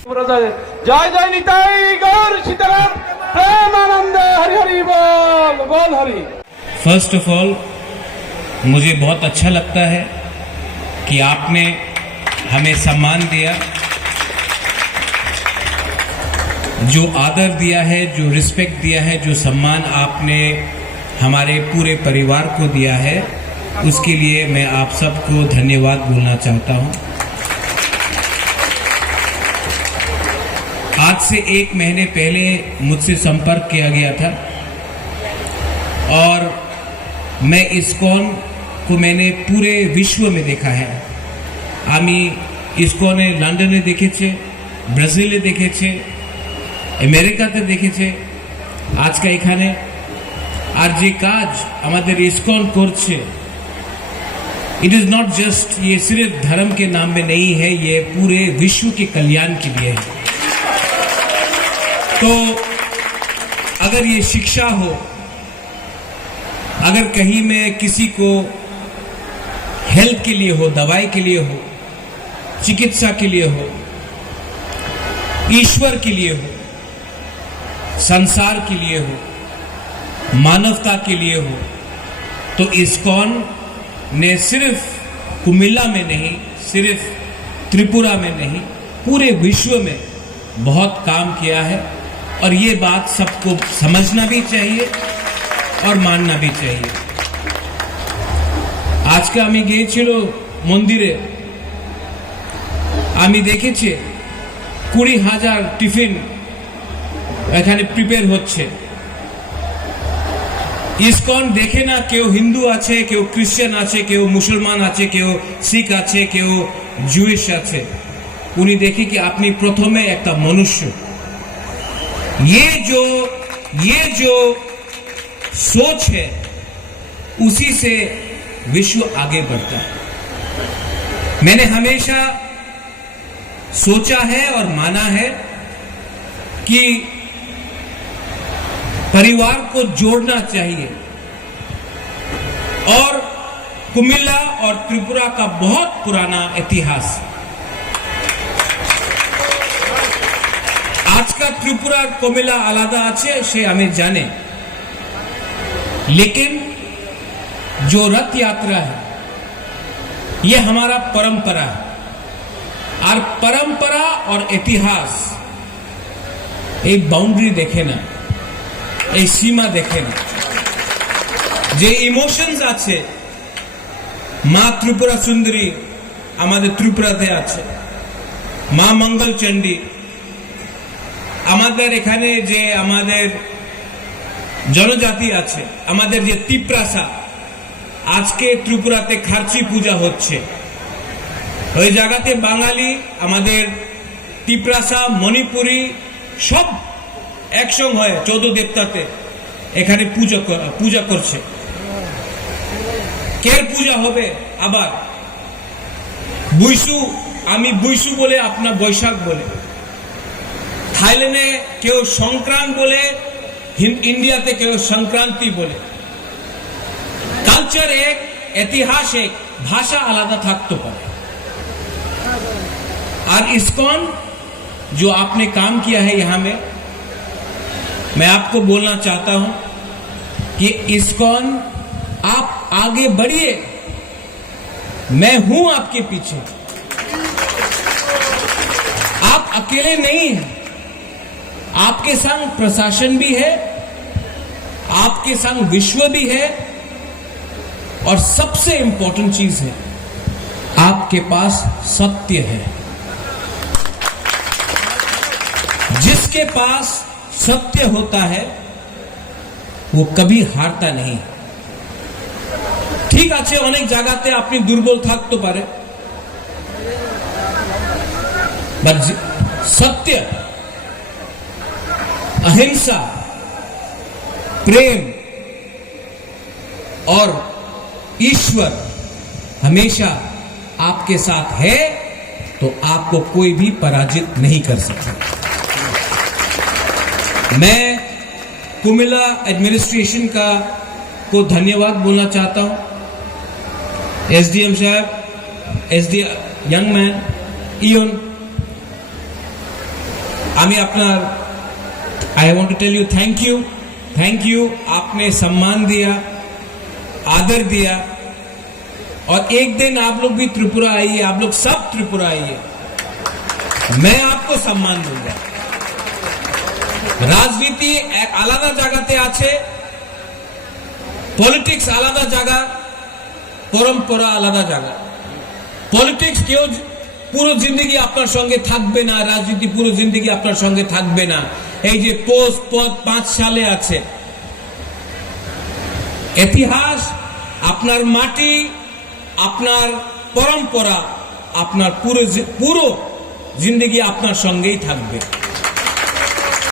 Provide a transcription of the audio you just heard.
जय जय निताई गौर सीताराम प्रेमानंद हरि हरि बोल बोल हरि। फर्स्ट ऑफ ऑल मुझे बहुत अच्छा लगता है कि आपने हमें सम्मान दिया, जो आदर दिया है, जो रिस्पेक्ट दिया है, जो सम्मान आपने हमारे पूरे परिवार को दिया है, उसके लिए मैं आप सबको धन्यवाद बोलना चाहता हूं। आज से 1 महीने पहले मुझसे संपर्क किया गया था और मैं इस्कॉन को मैंने पूरे विश्व में देखा है। आमी इस्कॉने लंडने देखेছে, ब्राजिले देखेছে, আমেরিকাতে देखेছে, আজকে এখানে। আর যে কাজ আমাদের ইস্কন করছে, इट इज नॉट जस्ट, ये सिर्फ धर्म के नाम में नहीं है, ये पूरे विश्व के कल्याण के लिए है। तो अगर ये शिक्षा हो, अगर कहीं में किसी को हेल्थ के लिए हो, दवाई के लिए हो, चिकित्सा के लिए हो, ईश्वर के लिए हो, संसार के लिए हो, मानवता के लिए हो, तो इस्कॉन ने सिर्फ कुमिल्ला में नहीं, सिर्फ त्रिपुरा में नहीं, पूरे विश्व में बहुत काम किया है। और ये बात सबको समझना भी चाहिए और मानना भी चाहिए। आज का आमी গিয়েছিল মন্দিরে, আমি দেখেছি 20,000 টিফিন এখানে প্রিপেয়ার হচ্ছে। ইসকন দেখে না কেউ হিন্দু আছে, কেউ খ্রিস্টান আছে, কেউ মুসলমান আছে, কেউ শিখ আছে, কেউ জুইশ আছে। উনি দেখে কি আপনি প্রথমে একটা মনুষ্য। ये जो सोच है, उसी से विश्व आगे बढ़ता है। मैंने हमेशा सोचा है और माना है कि परिवार को जोड़ना चाहिए, और कुमिल्ला और त्रिपुरा का बहुत पुराना इतिहास। आज का त्रिपुरा कुमिल्ला आलादा आछे से हमें जाने, लेकिन जो रथ यात्रा है ये हमारा परंपरा है। और परंपरा और इतिहास एक बाउंड्री देखे ना, এই সীমা দেখেন, যে ইমোশনস আছে। মা ত্রিপুরা সুন্দরী আমাদের ত্রিপুরাতে আছে, মা মঙ্গল চণ্ডী আমাদের এখানে, যে আমাদের জনজাতি আছে, আমাদের যে তিপ্রাসা, আজকে ত্রিপুরাতে খার্চি পূজা হচ্ছে। ওই জায়গাতে বাঙালি, আমাদের তিপ্রাসা, মণিপুরি সব একসঙ্গ হয়ে 14 দেবতাতে এখানে পূজা করছে। কের পূজা হবে আবার বুইসু, আমি বুইসু বলে, আপনার বৈশাখ বলে। থাইল্যান্ডে কেউ সংক্রান্ত বলে, ইন্ডিয়াতে কেউ সংক্রান্তি বলে। কালচার এক, ইতিহাস এক, ভাষা আলাদা থাকতে পারে। और इस्कॉन जो आपने काम किया है यहाँ में, मैं आपको बोलना चाहता हूं कि इस्कॉन आप आगे बढ़िए, मैं हूं आपके पीछे। आप अकेले नहीं हैं, आपके संग प्रशासन भी है, आपके संग विश्व भी है, और सबसे इंपॉर्टेंट चीज है, आपके पास सत्य है। जिसके पास सत्य होता है वो कभी हारता नहीं। ठीक আছে, অনেক জায়গাতে আপনি দুর্বল থাকতে পারে, বাট सत्य, अहिंसा, प्रेम और ईश्वर हमेशा आपके साथ है, तो आपको कोई भी पराजित नहीं कर सकता। मैं कुमिल्ला एडमिनिस्ट्रेशन को धन्यवाद बोलना चाहता हूं। एसडीएम साहब, यंग मैन, इवन আমি আপনার I want to tell you thank you आपने सम्मान दिया, आदर दिया, और एक दिन आप लोग भी त्रिपुरा आइए, आप लोग सब त्रिपुरा आइए, मैं आपको सम्मान दूंगा। राजनीति एक आलादा জায়গাতে আছে, পলিটিক্স আলাদা জায়গা, পরম্পরা আলাদা জায়গা। পলিটিক্স কেউ পুরো জিন্দগি আপনার সঙ্গে থাকবে না, রাজনীতি পুরো জিন্দগি আপনার সঙ্গে থাকবে না। এই যে পোস্ট পদ 5 সালে আছে, ইতিহাস, আপনার মাটি, আপনার পরম্পরা, আপনার পুরো জিন্দগি আপনার সঙ্গেই থাকবে।